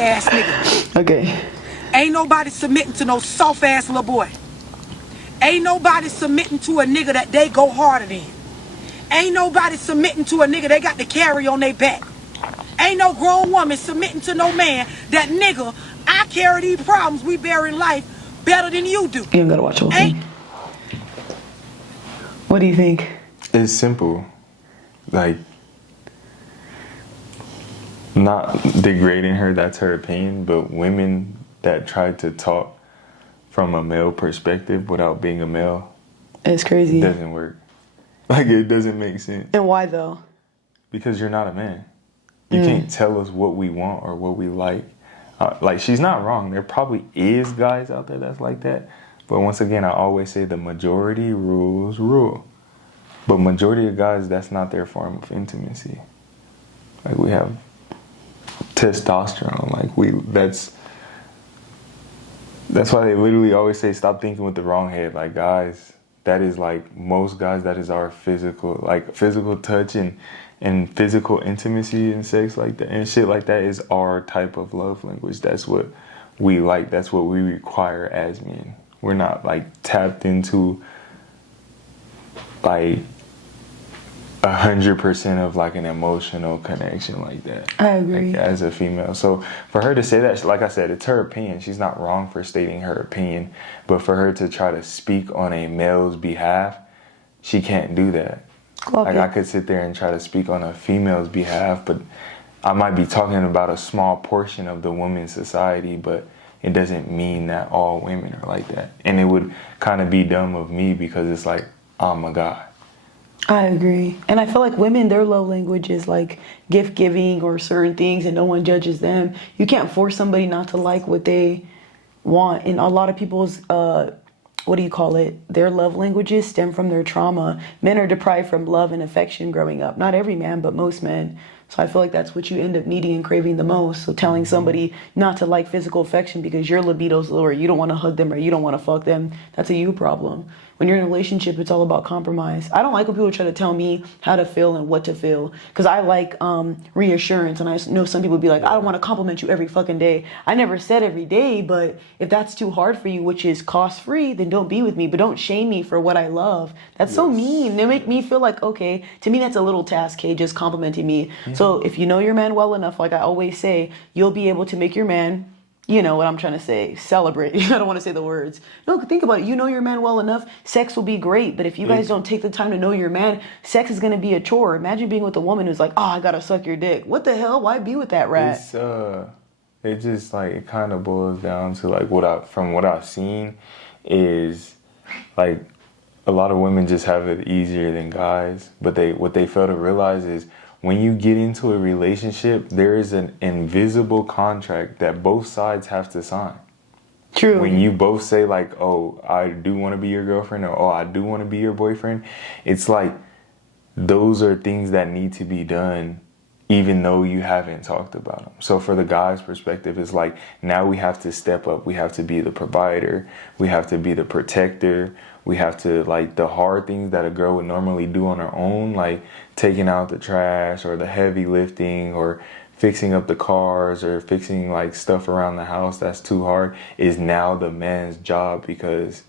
ass nigga. Okay. Ain't nobody submitting to no soft ass little boy. Ain't nobody submitting to a nigga that they go harder than. Ain't nobody submitting to a nigga they got to carry on their back. Ain't no grown woman submitting to no man that nigga, I carry these problems we bear in life better than you do. You don't gotta watch the whole thing. What do you think? It's simple. Like, not degrading her, that's her opinion, but women that try to talk from a male perspective without being a male, It's crazy. it doesn't work. Like, it doesn't make sense. And why though? Because you're not a man. You can't tell us what we want or what we like. Like, she's not wrong. There probably is guys out there that's like that. But once again, I always say the majority rules rule. But majority of guys, that's not their form of intimacy. Like, we have testosterone. Like, that's why they literally always say stop thinking with the wrong head. Like, guys, that is like most guys, that is our physical touch and physical intimacy and sex like that and shit like that is our type of love language. That's what we like. That's what we require as men. We're not like tapped into like 100% of like an emotional connection like that. I agree. Like, as a female. So for her to say that, like I said, it's her opinion. She's not wrong for stating her opinion. But for her to try to speak on a male's behalf, she can't do that. Like, I could sit there and try to speak on a female's behalf, but I might be talking about a small portion of the women's society, but it doesn't mean that all women are like that. And it would kind of be dumb of me because it's like, I'm a guy. I agree. And I feel like women, their love language is like gift giving or certain things and no one judges them. You can't force somebody not to like what they want. And a lot of people's their love languages stem from their trauma. Men are deprived from love and affection growing up. Not every man, but most men. So I feel like that's what you end up needing and craving the most. So telling somebody not to like physical affection because your libido's lower, you don't want to hug them or you don't want to fuck them, that's a you problem. When you're in a relationship, it's all about compromise. I don't like when people try to tell me how to feel and what to feel. Because I like reassurance. And I know some people be like, I don't want to compliment you every fucking day. I never said every day, but if that's too hard for you, which is cost-free, then don't be with me. But don't shame me for what I love. That's so mean. They make me feel like, okay, to me that's a little task, okay, just complimenting me. So if you know your man well enough, like I always say, you'll be able to make your man, you know what I'm trying to say, celebrate. I don't want to say the words. No, think about it. You know your man well enough, sex will be great. But if you guys don't take the time to know your man, sex is going to be a chore. Imagine being with a woman who's like, oh, I got to suck your dick. What the hell? Why be with that rat? It just like, it kind of boils down to like what I've seen is like a lot of women just have it easier than guys. But what they fail to realize is when you get into a relationship, there is an invisible contract that both sides have to sign. True. When you both say like, oh, I do want to be your girlfriend, or oh, I do want to be your boyfriend, it's like those are things that need to be done even though you haven't talked about them. So for the guy's perspective, it's like now we have to step up. We have to be the provider. We have to be the protector. We have to, like, the hard things that a girl would normally do on her own, like taking out the trash or the heavy lifting or fixing up the cars or fixing like stuff around the house that's too hard, is now the man's job because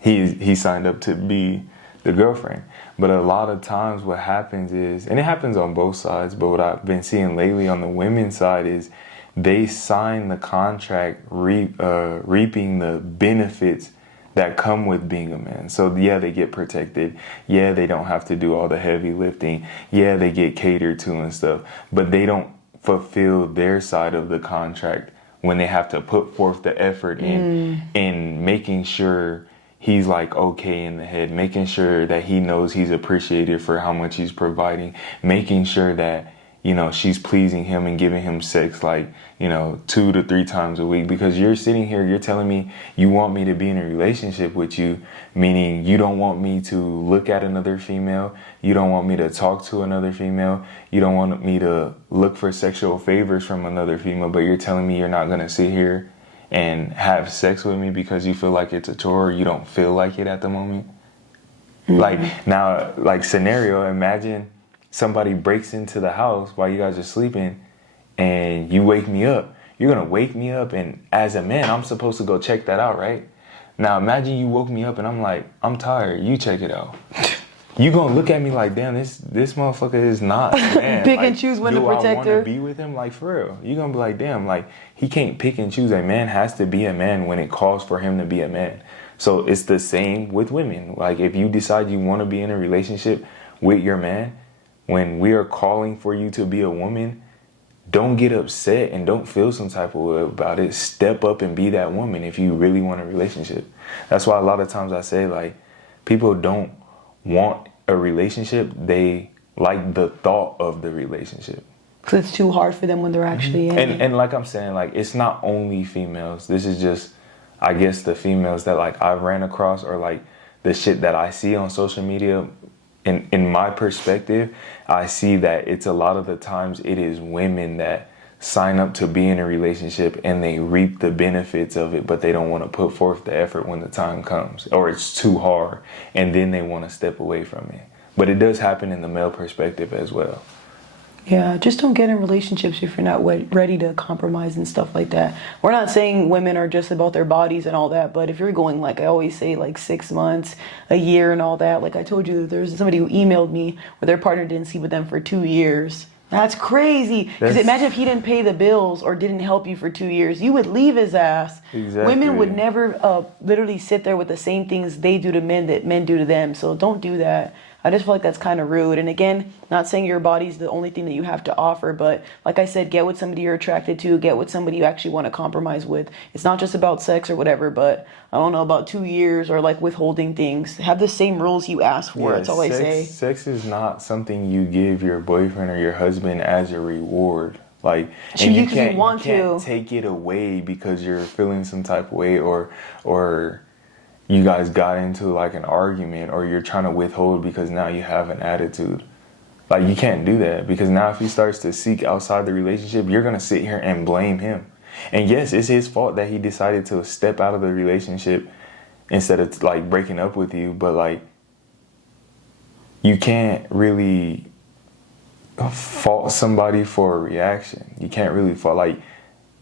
he signed up to be the girlfriend. But a lot of times what happens is, and it happens on both sides, but what I've been seeing lately on the women's side is they sign the contract reaping the benefits that come with being a man. So yeah, they get protected. Yeah, they don't have to do all the heavy lifting. Yeah, they get catered to and stuff, but they don't fulfill their side of the contract when they have to put forth the effort in making sure he's like okay in the head, making sure that he knows he's appreciated for how much he's providing, making sure that, you know, she's pleasing him and giving him sex like, you know, 2 to 3 times a week. Because you're sitting here, you're telling me you want me to be in a relationship with you, meaning you don't want me to look at another female, you don't want me to talk to another female, you don't want me to look for sexual favors from another female, but you're telling me you're not going to sit here and have sex with me because you feel like it's a chore or you don't feel like it at the moment. Like, now, like, scenario, imagine somebody breaks into the house while you guys are sleeping and you wake me up. you're gonna wake me up, and as a man, I'm supposed to go check that out, right? Now imagine you woke me up and I'm like, I'm tired, you check it out. You gonna look at me like, damn, this motherfucker is not a man. Pick like, and choose when to do protect I want her. to be with him? Like, for real. You gonna be like, damn, like, he can't pick and choose. A man has to be a man when it calls for him to be a man. So it's the same with women. Like, if you decide you want to be in a relationship with your man, when we are calling for you to be a woman, don't get upset and don't feel some type of way about it. Step up and be that woman if you really want a relationship. That's why a lot of times I say, like, people don't want a relationship. They like the thought of the relationship. Because it's too hard for them when they're actually in it. And like I'm saying, like, it's not only females. This is just, I guess, the females that, like, I've ran across, or like the shit that I see on social media. In my perspective, I see that it's a lot of the times it is women that sign up to be in a relationship and they reap the benefits of it, but they don't want to put forth the effort when the time comes, or it's too hard, and then they want to step away from it. But it does happen in the male perspective as well. Yeah, just don't get in relationships if you're not ready to compromise and stuff like that. We're not saying women are just about their bodies and all that, but if you're going, like I always say, like 6 months, a year and all that, like I told you, there's somebody who emailed me where their partner didn't sleep with them for 2 years. That's crazy. Because imagine if he didn't pay the bills or didn't help you for 2 years, you would leave his ass. Exactly. Women would never literally sit there with the same things they do to men that men do to them. So don't do that. I just feel like that's kind of rude. And again, not saying your body's the only thing that you have to offer, but like I said, get with somebody you're attracted to, get with somebody you actually want to compromise with. It's not just about sex or whatever, but I don't know, about 2 years or like withholding things. Have the same rules you ask for. That's all I say. Sex is not something you give your boyfriend or your husband as a reward. Like, Sure, and you you can't to. take it away because you're feeling some type of way, or you guys got into like an argument, or you're trying to withhold because now you have an attitude. Like, you can't do that, because now if he starts to seek outside the relationship, you're going to sit here and blame him. And yes, it's his fault that he decided to step out of the relationship instead of like breaking up with you. But like, you can't really fault somebody for a reaction. You can't really fault, like,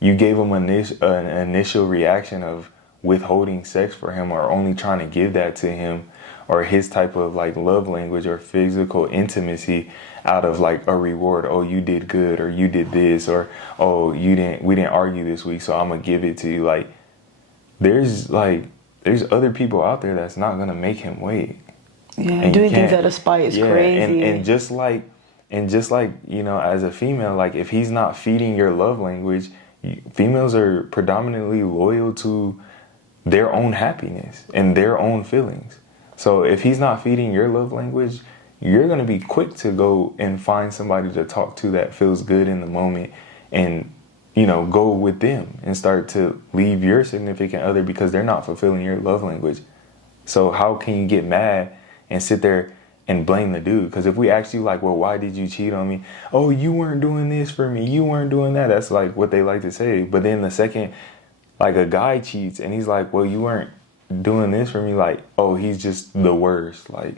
you gave him an initial reaction of withholding sex for him, or only trying to give that to him, or his type of like love language or physical intimacy out of like a reward. Oh, you did good, or you did this, or oh, we didn't argue this week, so I'm gonna give it to you. Like, there's other people out there that's not gonna make him wait. Yeah, and doing things out of spite is crazy. And just like, you know, as a female, like, if he's not feeding your love language, females are predominantly loyal to their own happiness and their own feelings. So if he's not feeding your love language, you're going to be quick to go and find somebody to talk to that feels good in the moment, and, you know, go with them and start to leave your significant other because they're not fulfilling your love language. So how can you get mad and sit there and blame the dude? Because if we ask you, like, well, why did you cheat on me? Oh, you weren't doing this for me, you weren't doing that. That's like what they like to say. But then the second, like, a guy cheats and he's like, well, you weren't doing this for me, like, oh, he's just the worst. Like,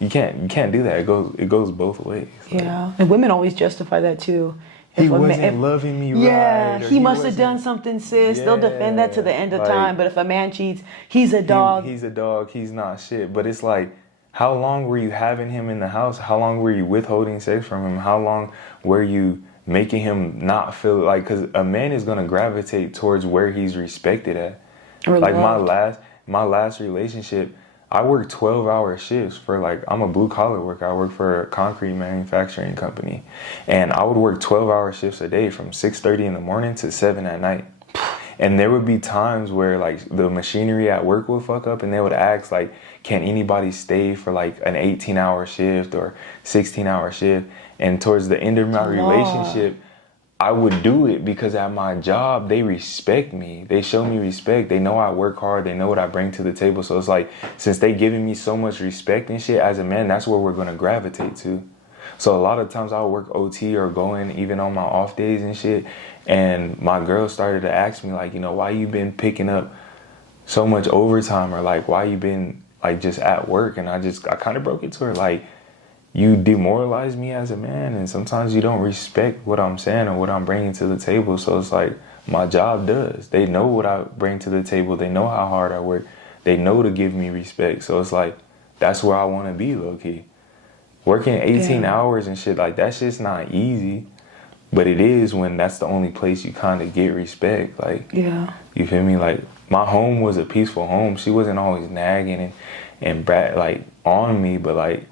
you can't do that. It goes both ways. Yeah, and women always justify that too. He wasn't loving me right. Yeah, he must have done something, sis. They'll defend that to the end of time. But if a man cheats, he's a dog. He's a dog. He's not shit. But it's like, how long were you having him in the house? How long were you withholding sex from him? How long were you making him not feel like, because a man is going to gravitate towards where he's respected at. Or like loved. my last relationship, I worked 12-hour shifts for, like, I'm a blue collar worker. I work for a concrete manufacturing company, and I would work 12-hour shifts a day from 6:30 in the morning to 7 at night. And there would be times where, like, the machinery at work would fuck up, and they would ask, like, can anybody stay for like an 18-hour shift or 16-hour shift? And towards the end of my relationship, I would do it because at my job, they respect me. They show me respect. They know I work hard. They know what I bring to the table. So it's like, since they giving me so much respect and shit, as a man, that's where we're going to gravitate to. So a lot of times I'll work OT or go in even on my off days and shit. And my girl started to ask me, like, you know, why you been picking up so much overtime, or like, why you been like just at work? And I kind of broke it to her, like, you demoralize me as a man, and sometimes you don't respect what I'm saying or what I'm bringing to the table. So it's like, my job does. They know what I bring to the table. They know how hard I work. They know to give me respect. So it's like, that's where I want to be, low key. Working 18 Yeah. hours and shit, like, that's just not easy. But it is when that's the only place you kind of get respect. Like, Yeah. you feel me? Like, my home was a peaceful home. She wasn't always nagging and brat, like, on me. But, like,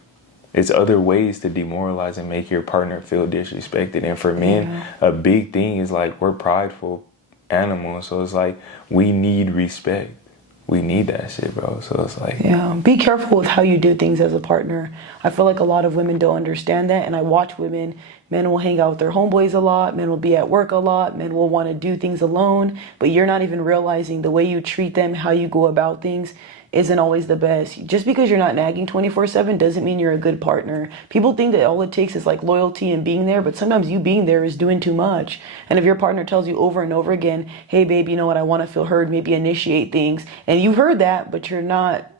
it's other ways to demoralize and make your partner feel disrespected. And for men, Yeah. a big thing is, like, we're prideful animals. So it's like, we need respect. We need that shit, bro. So it's like, Yeah, be careful with how you do things as a partner. I feel like a lot of women don't understand that, and I watch women. Men will hang out with their homeboys a lot. Men will be at work a lot. Men will want to do things alone, but you're not even realizing the way you treat them, how you go about things, isn't always the best. Just because you're not nagging 24/7 doesn't mean you're a good partner. People think that all it takes is like loyalty and being there, but sometimes you being there is doing too much. And if your partner tells you over and over again, hey babe, you know what, I want to feel heard, maybe initiate things, and you heard that, but you're not,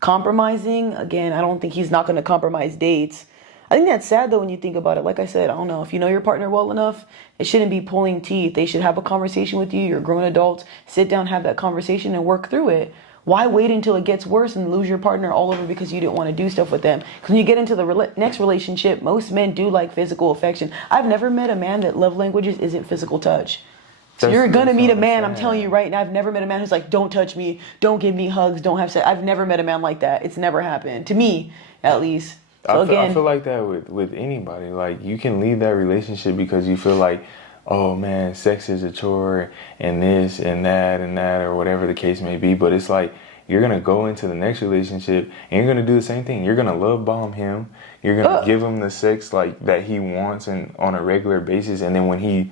compromising, again, I don't think he's not going to compromise dates. I think that's sad though when you think about it. Like I said, I don't know, if you know your partner well enough, it shouldn't be pulling teeth. They should have a conversation with you. You're grown adults. Sit down, have that conversation and work through it. Why wait until it gets worse and lose your partner all over because you didn't want to do stuff with them? Because when you get into the next relationship, most men do like physical affection. I've never met a man that love languages isn't physical touch. So you're going to meet a man, I'm telling you right now, I've never met a man who's like, don't touch me, don't give me hugs, don't have sex. I've never met a man like that. It's never happened. To me, at least. So I feel like that with anybody. Like, you can leave that relationship because you feel like, oh man, sex is a chore and this and that or whatever the case may be. But it's like, you're gonna go into the next relationship and you're gonna do the same thing. You're gonna love bomb him. You're gonna give him the sex like that he wants and on a regular basis. And then when he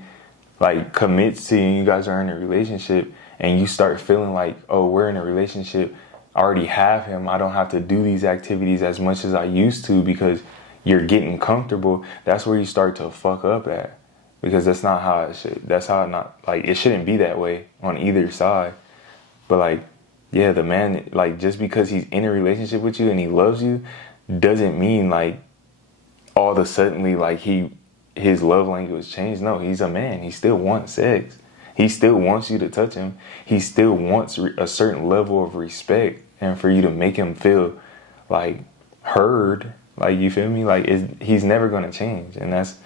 like commits to you and you guys are in a relationship and you start feeling like, oh, we're in a relationship, I already have him, I don't have to do these activities as much as I used to because you're getting comfortable, that's where you start to fuck up at. Because that's not how it should, that's how not, like, it shouldn't be that way on either side. But like, yeah, the man, like, just because he's in a relationship with you and he loves you doesn't mean like all of a sudden like his love language changed. No, he's a man. He still wants sex. He still wants you to touch him. He still wants a certain level of respect and for you to make him feel like heard. Like, you feel me? Like, he's never going to change. And that's,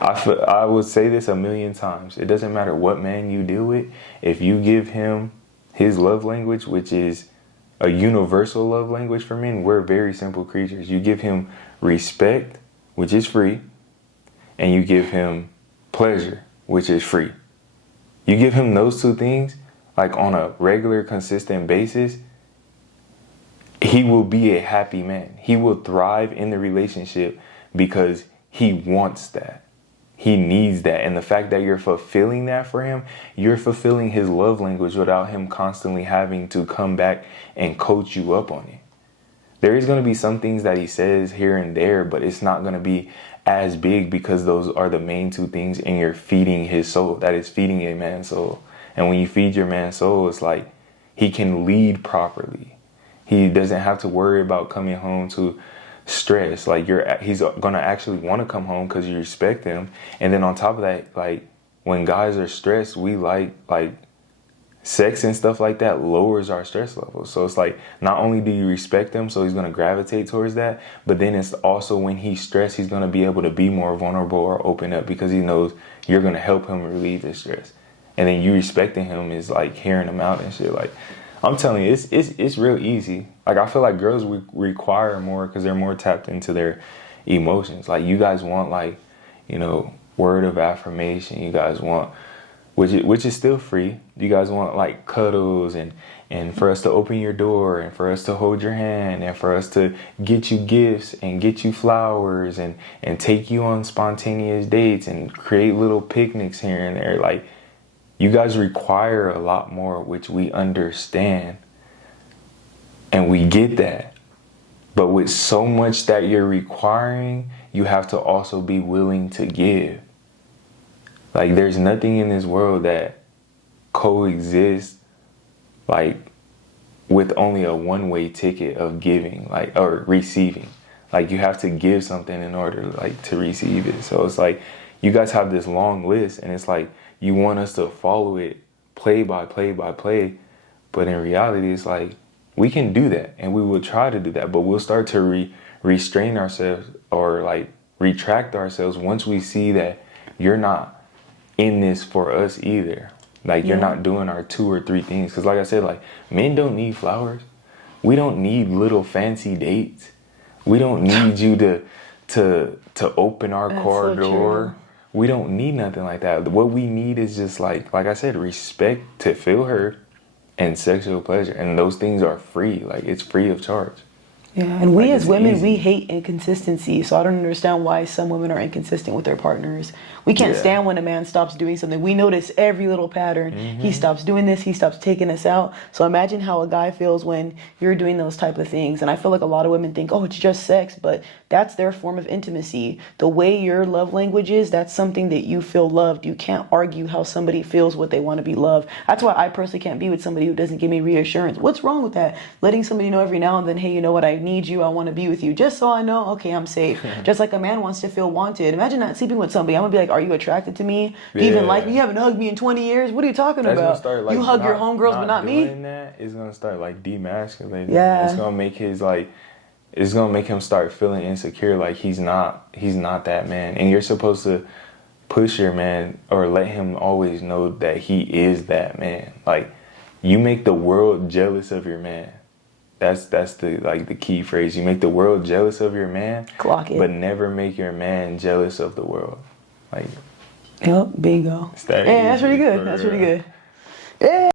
I would say this a million times. It doesn't matter what man you deal with. If you give him his love language, which is a universal love language for men, we're very simple creatures. You give him respect, which is free, and you give him pleasure, which is free. You give him those two things, like on a regular, consistent basis, he will be a happy man. He will thrive in the relationship because he wants that. He needs that. And the fact that you're fulfilling that for him, you're fulfilling his love language without him constantly having to come back and coach you up on it. There is going to be some things that he says here and there, but it's not going to be as big because those are the main two things, and you're feeding his soul. That is feeding a man's soul. And when you feed your man's soul, it's like he can lead properly. He doesn't have to worry about coming home to stress. Like, he's going to actually want to come home because you respect him. And then on top of that, like, when guys are stressed, we like sex and stuff like that lowers our stress levels. So it's like, not only do you respect him, so he's going to gravitate towards that, but then it's also when he's stressed, he's going to be able to be more vulnerable or open up because he knows you're going to help him relieve his stress. And then you respecting him is like hearing him out and shit. Like, I'm telling you, it's real easy. Like, I feel like girls require more because they're more tapped into their emotions. Like, you guys want, like, word of affirmation. You guys want, which is still free. You guys want like cuddles and for us to open your door and for us to hold your hand and for us to get you gifts and get you flowers and take you on spontaneous dates and create little picnics here and there. Like, you guys require a lot more, which we understand and we get that. But with so much that you're requiring, you have to also be willing to give. Like, there's nothing in this world that coexists like with only a one-way ticket of giving, like, or receiving. Like, you have to give something in order like to receive it. So it's like you guys have this long list and it's like you want us to follow it play by play by play. But in reality, it's like, we can do that, and we will try to do that, but we'll start to restrain ourselves, or like retract ourselves, once we see that you're not in this for us either. Like, you're not doing our 2 or 3 things. Because like I said, like, men don't need flowers. We don't need little fancy dates. We don't need you to open our car door. We don't need nothing like that. What we need is just like I said, respect to feel heard, and sexual pleasure, and those things are free. Like, it's free of charge. Yeah, and we Like, as it's women, easy. we hate inconsistency. So I don't understand why some women are inconsistent with their partners. We can't stand when a man stops doing something. We notice every little pattern. He stops doing this. He stops taking us out. So imagine how a guy feels when you're doing those type of things. And I feel like a lot of women think, oh, it's just sex, but that's their form of intimacy. The way your love language is, that's something that you feel loved. You can't argue how somebody feels what they want to be loved. That's why I personally can't be with somebody who doesn't give me reassurance. What's wrong with that? Letting somebody know every now and then, hey, you know what, I need you, I want to be with you, just so I know, okay, I'm safe. Just like a man wants to feel wanted. Imagine not sleeping with somebody. I'm gonna be like, are you attracted to me? Do you even like me? You haven't hugged me in 20 years. What are you talking That's about? gonna start, like, You hug your homegirls, but not me. doing that is gonna start like demasculating. Yeah. It's gonna make it's gonna make him start feeling insecure, like he's not that man. And you're supposed to push your man, or let him always know that he is that man. Like, you make the world jealous of your man. That's the key phrase. You make the world jealous of your man, Clock it. but never make your man jealous of the world. Like, Yep, bingo. it's that Yeah, that's easy, pretty good. for That's real. pretty good. Yeah.